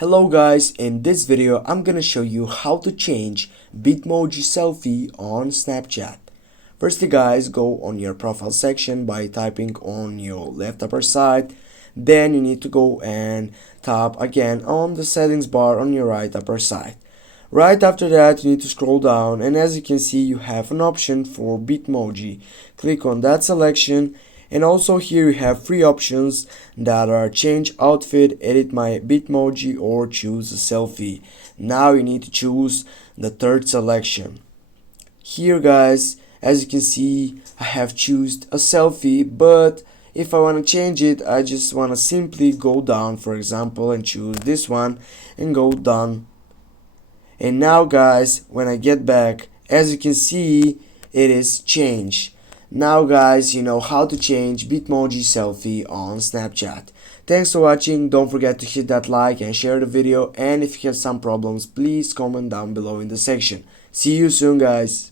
Hello guys, in this video I'm gonna show you how to change Bitmoji Selfie on Snapchat. Firstly guys, go on your profile section by typing on your left upper side. Then you need to go and tap again on the settings bar on your right upper side. Right after that you need to scroll down, and as you can see you have an option for Bitmoji. Click on that selection, and also here you have three options that are change outfit, edit my Bitmoji, or choose a selfie. Now you need to choose the third selection. Here guys, as you can see, I have chosen a selfie, but if I want to change it, I just want to simply go down, for example, and choose this one and go done. And now guys, when I get back, as you can see, it is changed. Now guys, you know how to change Bitmoji Selfie on Snapchat. Thanks for watching. Don't forget to hit that like and share the video, and if you have some problems, please comment down below in the section. See you soon guys.